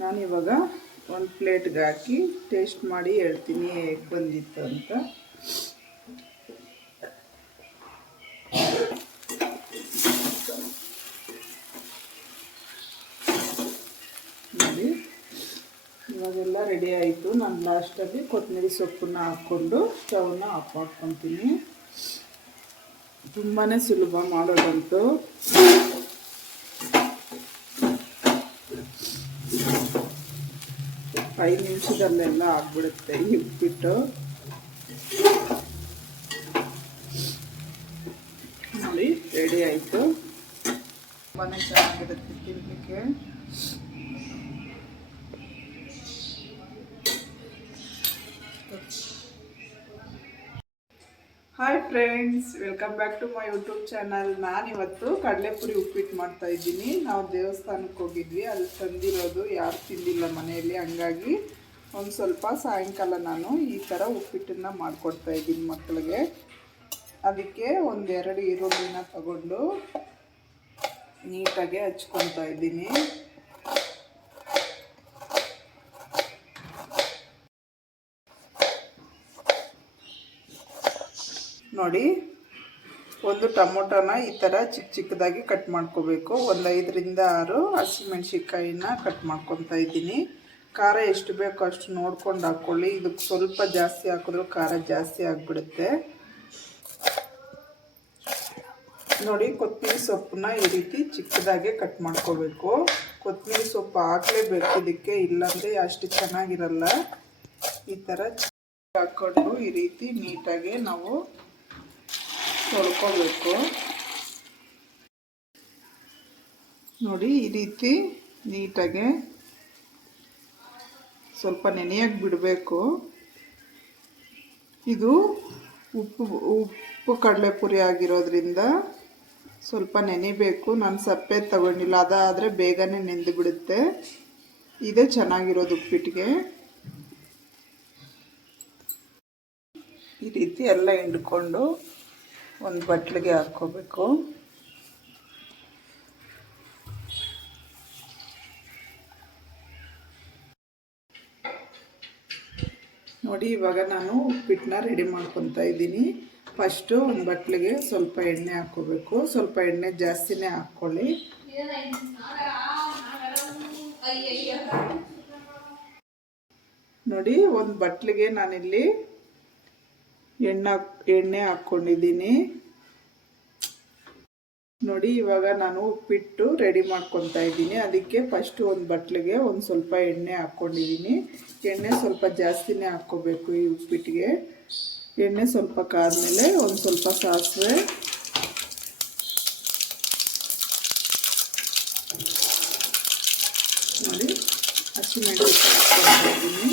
ನಾನಿವಾಗ ಒಂದು ಪ್ಲೇಟ್ಗೆ ಹಾಕಿ ಟೇಸ್ಟ್ ಮಾಡಿ ಹೇಳ್ತೀನಿ ಹೇಗೆ ಬಂದಿತ್ತು ಅಂತ. ನೋಡಿ ಇವಾಗೆಲ್ಲ ರೆಡಿ ಆಯಿತು. ನಾನು ಲಾಸ್ಟಲ್ಲಿ ಕೊತ್ತಂಬರಿ ಸೊಪ್ಪನ್ನ ಹಾಕ್ಕೊಂಡು ಸ್ಟವ್ನ ಆಫ್ ಮಾಡ್ಕೊತೀನಿ. ತುಂಬಾ ಸುಲಭ ಮಾಡೋದಂತೂ. 5 ನಿಮಿಷದಲ್ಲೆಲ್ಲ ಆಗ್ಬಿಡುತ್ತೆ ಈ ಉಪ್ಪಿಟ್ಟು. ನೋಡಿ ರೆಡಿ ಆಯಿತು. ತುಂಬಾ ಚೆನ್ನಾಗಿರುತ್ತೆ ತಿನ್ನಲಿಕ್ಕೆ. Hi friends, welcome back to my YouTube channel. ನಾನಿವತ್ತು ಕಡಲೆಪುರಿ ಉಪ್ಪಿಟ್ಟು ಮಾಡ್ತಾ ಇದ್ದೀನಿ. ನಾವು ದೇವಸ್ಥಾನಕ್ಕೆ ಹೋಗಿದ್ವಿ, ಅಲ್ಲಿ ತಂದಿರೋದು ಯಾರು ತಿಂದಿಲ್ಲ ಮನೆಯಲ್ಲಿ. ಹಂಗಾಗಿ ಒಂದು ಸ್ವಲ್ಪ ಸಾಯಂಕಾಲ ನಾನು ಈ ಥರ ಉಪ್ಪಿಟ್ಟನ್ನು ಮಾಡಿಕೊಡ್ತಾ ಇದ್ದೀನಿ ಮಕ್ಕಳಿಗೆ. ಅದಕ್ಕೆ 1-2 ಈರುಳ್ಳಿನ ತಗೊಂಡು ನೀಟಾಗಿ ಹಚ್ಕೊತಾ ಇದ್ದೀನಿ. ನೋಡಿ, ಒಂದು ಟೊಮೊಟೊನ ಈ ಥರ ಚಿಕ್ಕ ಚಿಕ್ಕದಾಗಿ ಕಟ್ ಮಾಡ್ಕೋಬೇಕು. 5-6 ಹಸಿಮೆಣ್ಸಿನ್ಕಾಯಿನ ಕಟ್ ಮಾಡ್ಕೊತಾ ಇದ್ದೀನಿ. ಖಾರ ಎಷ್ಟು ಬೇಕೋ ಅಷ್ಟು ನೋಡ್ಕೊಂಡು ಹಾಕ್ಕೊಳ್ಳಿ. ಇದಕ್ಕೆ ಸ್ವಲ್ಪ ಜಾಸ್ತಿ ಹಾಕಿದ್ರೂ ಖಾರ ಜಾಸ್ತಿ ಆಗಿಬಿಡುತ್ತೆ. ನೋಡಿ, ಕೊತ್ತಂಬರಿ ಸೊಪ್ಪನ್ನ ಈ ರೀತಿ ಚಿಕ್ಕದಾಗೆ ಕಟ್ ಮಾಡ್ಕೋಬೇಕು. ಕೊತ್ತಂಬರಿ ಸೊಪ್ಪು ಹಾಕಲೇಬೇಕು ಇದಕ್ಕೆ, ಇಲ್ಲಾಂದರೆ ಅಷ್ಟು ಚೆನ್ನಾಗಿರಲ್ಲ. ಈ ಥರ ಹಾಕ್ಕೊಂಡು ಈ ರೀತಿ ನೀಟಾಗಿ ನಾವು ತೊಳ್ಕೊಬೇಕು. ನೋಡಿ, ಈ ರೀತಿ ನೀಟಾಗಿ ಸ್ವಲ್ಪ ನೆನೆಯಕ್ಕೆ ಬಿಡಬೇಕು. ಇದು ಉಪ್ಪು ಕಡಲೆಪುರಿ ಆಗಿರೋದ್ರಿಂದ ಸ್ವಲ್ಪ ನೆನೆಬೇಕು. ನಾನು ಸಪ್ಪೆ ತಗೊಂಡಿಲ್ಲ, ಅದಾದರೆ ಬೇಗನೆ ನೆಂದು ಬಿಡುತ್ತೆ. ಇದೇ ಚೆನ್ನಾಗಿರೋದು ಉಪ್ಪಿಟ್ಟಿಗೆ. ಈ ರೀತಿ ಎಲ್ಲ ಹಿಂಡ್ಕೊಂಡು ಒಂದು ಬಟ್ಲಿಗೆ ಹಾಕ್ಕೋಬೇಕು. ನೋಡಿ, ಇವಾಗ ನಾನು ಉಪ್ಪಿಟ್ಟನ್ನ ರೆಡಿ ಮಾಡ್ಕೊತಾ ಇದ್ದೀನಿ. ಫಸ್ಟು ಒಂದು ಬಟ್ಲಿಗೆ ಸ್ವಲ್ಪ ಎಣ್ಣೆ ಹಾಕ್ಕೋಬೇಕು. ಸ್ವಲ್ಪ ಎಣ್ಣೆ ಜಾಸ್ತಿನೇ ಹಾಕ್ಕೊಳ್ಳಿ. ನೋಡಿ, ಒಂದು ಬಟ್ಲಿಗೆ ನಾನಿಲ್ಲಿ ಎಣ್ಣೆ ಹಾಕ್ಕೊಂಡಿದ್ದೀನಿ. ನೋಡಿ, ಇವಾಗ ನಾನು ಉಪ್ಪಿಟ್ಟು ರೆಡಿ ಮಾಡ್ಕೊತಾ ಇದ್ದೀನಿ. ಅದಕ್ಕೆ ಫಸ್ಟು ಒಂದು ಬಟ್ಲಿಗೆ ಒಂದು ಸ್ವಲ್ಪ ಎಣ್ಣೆ ಹಾಕ್ಕೊಂಡಿದ್ದೀನಿ. ಎಣ್ಣೆ ಸ್ವಲ್ಪ ಜಾಸ್ತಿನೇ ಹಾಕ್ಕೋಬೇಕು ಈ ಉಪ್ಪಿಟ್ಟಿಗೆ. ಎಣ್ಣೆ ಸ್ವಲ್ಪ ಕಾದ್ಮೇಲೆ ಒಂದು ಸ್ವಲ್ಪ ಸಾಸಿವೆ, ನೋಡಿ ಹಸಿಮೆಣಸಿನಕಾಯಿ ಹಾಕ್ಕೊತಾ ಇದ್ದೀನಿ.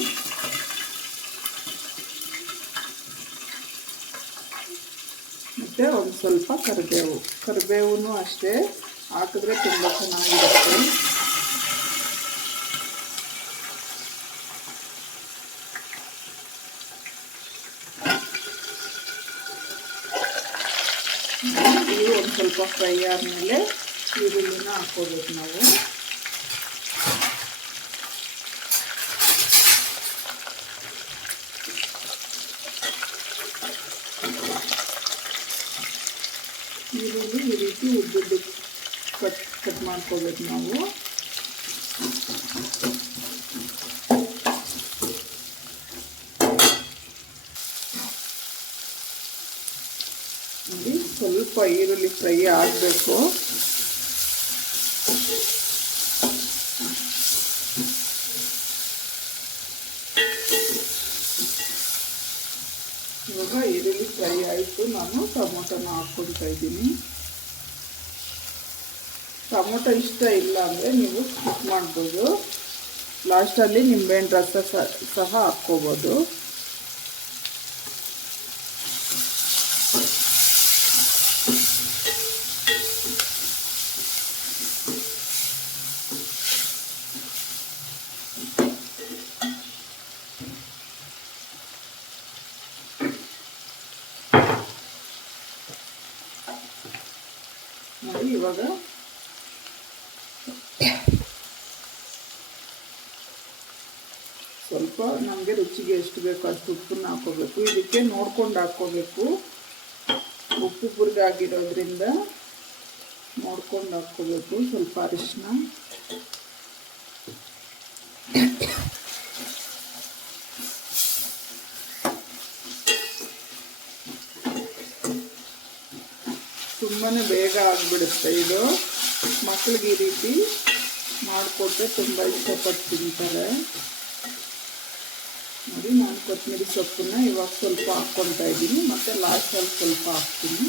ಮತ್ತು ಒಂದು ಸ್ವಲ್ಪ ಕರಿಬೇವು ಅಷ್ಟೇ ಹಾಕಿದ್ರೆ ತುಂಬ ಚೆನ್ನಾಗಿರುತ್ತೆ. ಇದು ಒಂದು ಸ್ವಲ್ಪ ಫ್ರೈ ಆದಮೇಲೆ ಈರುಳ್ಳಿನ ಹಾಕ್ಕೋಬೇಕು ನಾವು. ಈರುಳ್ಳಿ ಈ ರೀತಿ ಉದ್ದುದ್ದು ಕಟ್ ಮಾಡ್ಕೋಬೇಕು ನಾವು. ನೋಡಿ, ಸ್ವಲ್ಪ ಈರುಳ್ಳಿ ಫ್ರೈ ಆಗಬೇಕು. ಇವಾಗ ಈರುಳ್ಳಿ ಫ್ರೈ ಆಯಿತು. ನಾನು ಟೊಮೊಟೊನ ಹಾಕ್ಕೊಳ್ತಾ ಇದ್ದೀನಿ. ಟೊಮೊಟೊ ಇಷ್ಟ ಇಲ್ಲ ಅಂದರೆ ನೀವು ಸ್ಕಿಪ್ ಮಾಡ್ಬೋದು. ಲಾಸ್ಟಲ್ಲಿ ನಿಂಬೆಹಣ್ಣು ರಸ ಸಹ ಹಾಕ್ಕೋಬೋದು. ನೋಡಿ, ಇವಾಗ ನಮಗೆ ರುಚಿಗೆ ಎಷ್ಟು ಬೇಕೋ ಅಷ್ಟು ಉಪ್ಪನ್ನ ಹಾಕ್ಕೋಬೇಕು. ಇದಕ್ಕೆ ನೋಡ್ಕೊಂಡು ಹಾಕ್ಕೋಬೇಕು. ಉಪ್ಪು ಬುರ್ಗಾಗಿರೋದ್ರಿಂದ ನೋಡ್ಕೊಂಡು ಹಾಕ್ಕೋಬೇಕು. ಸ್ವಲ್ಪ ಅರಿಶಿನ, ತುಂಬಾ ಬೇಗ ಆಗಿಬಿಡುತ್ತೆ ಇದು. ಮಕ್ಕಳಿಗೆ ಈ ರೀತಿ ಮಾಡಿಕೊಟ್ರೆ ತುಂಬ ಇಷ್ಟಪಟ್ಟು ತಿಂತಾರೆ. ನೋಡಿ, ನಾನು ಕೊತ್ತಂಬರಿ ಸೊಪ್ಪನ್ನ ಇವಾಗ ಸ್ವಲ್ಪ ಹಾಕ್ಕೊತಾ ಇದ್ದೀನಿ, ಮತ್ತು ಲಾಸ್ಟಲ್ಲಿ ಸ್ವಲ್ಪ ಹಾಕ್ತೀನಿ.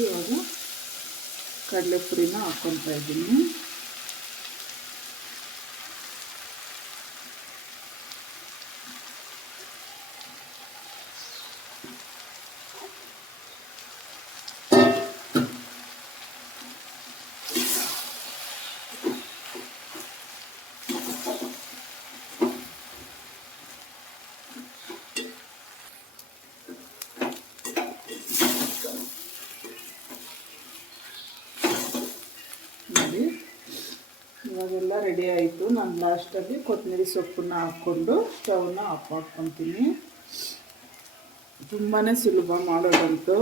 ಇವಾಗ ಕಡಲೆಪುರಿನ ಹಾಕ್ಕೊತಾ ಇದ್ದೀನಿ. ಇವಾಗೆಲ್ಲ ರೆಡಿ ಆಯಿತು. ನಾನು ಲಾಸ್ಟಲ್ಲಿ ಕೊತ್ತಂಬರಿ ಸೊಪ್ಪನ್ನ ಹಾಕ್ಕೊಂಡು ಸ್ಟವ್ನ ಆಫ್ ಮಾಡ್ಕೊತೀನಿ. ತುಂಬಾ ಸುಲಭ ಮಾಡೋದಂತೂ.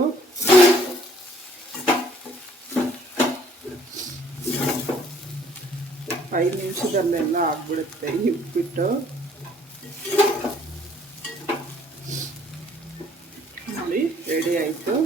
ಐದು ನಿಮಿಷದಲ್ಲೆಲ್ಲ ಆಗ್ಬಿಡುತ್ತೆ ಈ ಉಪ್ಪಿಟ್ಟು. ನೋಡಿ, ರೆಡಿ ಆಯಿತು.